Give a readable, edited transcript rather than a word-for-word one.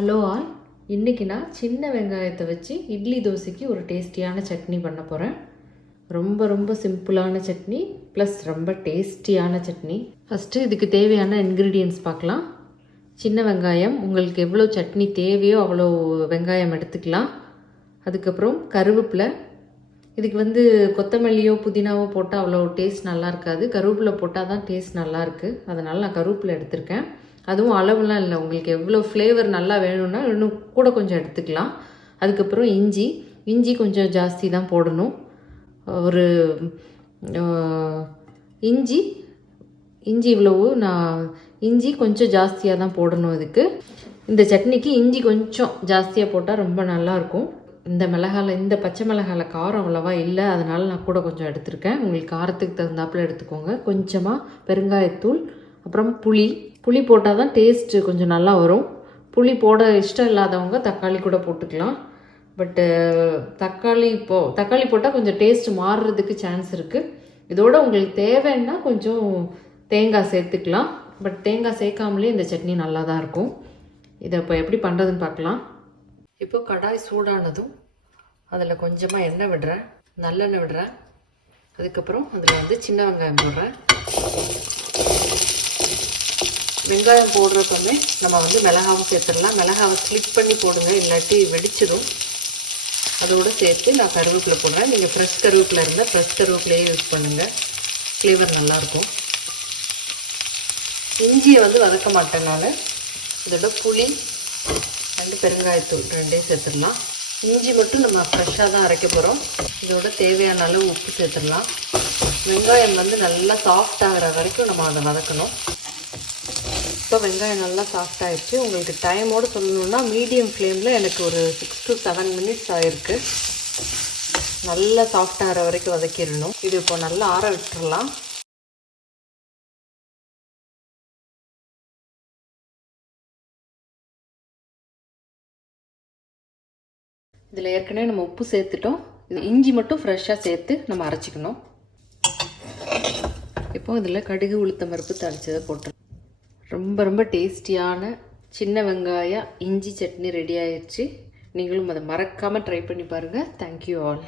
Hello all, இன்றைக்கி நான் சின்ன வெங்காயத்தை வச்சு இட்லி தோசைக்கு ஒரு டேஸ்டியான சட்னி பண்ண போகிறேன். ரொம்ப சிம்பிளான சட்னி ப்ளஸ் ரொம்ப டேஸ்டியான சட்னி. ஃபஸ்ட்டு இதுக்கு தேவையான இன்க்ரீடியன்ட்ஸ் பார்க்கலாம். சின்ன வெங்காயம், உங்களுக்கு எவ்வளோ சட்னி தேவையோ அவ்வளோ வெங்காயம் எடுத்துக்கலாம். அதுக்கப்புறம் கருவேப்பிலை. இதுக்கு கொத்தமல்லியோ புதினாவோ போட்டால் அவ்வளோ டேஸ்ட் நல்லா இருக்காது. கருவேப்பிலை போட்டால் தான் டேஸ்ட் நல்லாயிருக்கு. அதனால் நான் கருவேப்பிலை எடுத்திருக்கேன். அதுவும் அளவுலாம் இல்லை, உங்களுக்கு எவ்வளோ ஃப்ளேவர் நல்லா வேணும்னா இன்னும் கூட கொஞ்சம் எடுத்துக்கலாம். அதுக்கப்புறம் இஞ்சி கொஞ்சம் ஜாஸ்தி தான் போடணும். ஒரு இஞ்சி இவ்வளவு இஞ்சி கொஞ்சம் ஜாஸ்தியாக தான் போடணும். இந்த சட்னிக்கு இஞ்சி கொஞ்சம் ஜாஸ்தியாக போட்டால் ரொம்ப நல்லாயிருக்கும். இந்த பச்சை மிளகால காரம் அவ்வளோவா இல்லை, அதனால் நான் கூட கொஞ்சம் எடுத்திருக்கேன். உங்களுக்கு காரத்துக்கு தகுந்தாப்பில் எடுத்துக்கோங்க. கொஞ்சமாக பெருங்காயத்தூள், அப்புறம் புளி போட்டால் தான் டேஸ்ட்டு கொஞ்சம் நல்லா வரும். புளி போட இஷ்டம் இல்லாதவங்க தக்காளி கூட போட்டுக்கலாம். பட்டு தக்காளி போட்டால் கொஞ்சம் டேஸ்ட்டு மாறுறதுக்கு சான்ஸ் இருக்குது. இதோட உங்களுக்கு தேவைன்னா கொஞ்சம் தேங்காய் சேர்த்துக்கலாம். பட் தேங்காய் சேர்க்காமலே இந்த சட்னி நல்லா தான் இருக்கும். இதை இப்போ எப்படி பண்ணுறதுன்னு பார்க்கலாம். இப்போ கடாய் சூடானதும் அதில் கொஞ்சமாக எண்ணெய் விடுறேன், நல்லெண்ணெய் விடுறேன். அதுக்கப்புறம் அதில் சின்ன வெங்காயம் போடுறேன். வெங்காயம் போடுறப்பமே நம்ம மிளகாவும் சேர்த்துடலாம். மிளகாவை ஸ்லிப் பண்ணி போடுங்க, இல்லாட்டி வெடிச்சிடும். அதோடு சேர்த்து நான் கருவேப்பிலை போடுறேன். நீங்கள் ஃப்ரெஷ் கருவேப்பிலை இருந்தால் ஃப்ரெஷ் கருவேப்பிலையே யூஸ் பண்ணுங்கள், ஃப்ளேவர் நல்லாயிருக்கும். இஞ்சியை வதக்க மாட்டேன் நான். இதோட புளி ரெண்டு பெருங்காயத்தூள் ரெண்டையும் சேர்த்துடலாம். இஞ்சி மட்டும் நம்ம ஃப்ரெஷ்ஷாக தான் அரைக்க போகிறோம். இதோட தேவையான அளவு உப்பு சேர்த்துடலாம். வெங்காயம் நல்லா சாஃப்ட் ஆகிற வரைக்கும் நம்ம அதை வதக்கணும். இப்போ வெங்காயம் நல்லா சாஃப்ட் ஆகிடுச்சு. உங்களுக்கு டைமோடு சொல்லணுன்னா மீடியம் ஃப்ளேமில் எனக்கு ஒரு 6 to 7 minutes ஆகிருக்கு. நல்லா சாஃப்ட் ஆகிற வரைக்கும் வதக்கிடணும். இது இப்போ நல்லா ஆற விட்டுடலாம். இதில் ஏற்கனவே நம்ம உப்பு சேர்த்துட்டோம். இது இஞ்சி மட்டும் ஃப்ரெஷ்ஷாக சேர்த்து நம்ம அரைச்சிக்கணும். இப்போ இதில் கடுகு உளுத்தம் பருப்பு தாளிச்சதை போட்டுருவோம். ரொம்ப டேஸ்டியான சின்ன வெங்காய இஞ்சி சட்னி ரெடி ஆயிடுச்சு. நீங்களும் அதை மறக்காமல் ட்ரை பண்ணி பாருங்கள். Thank you all.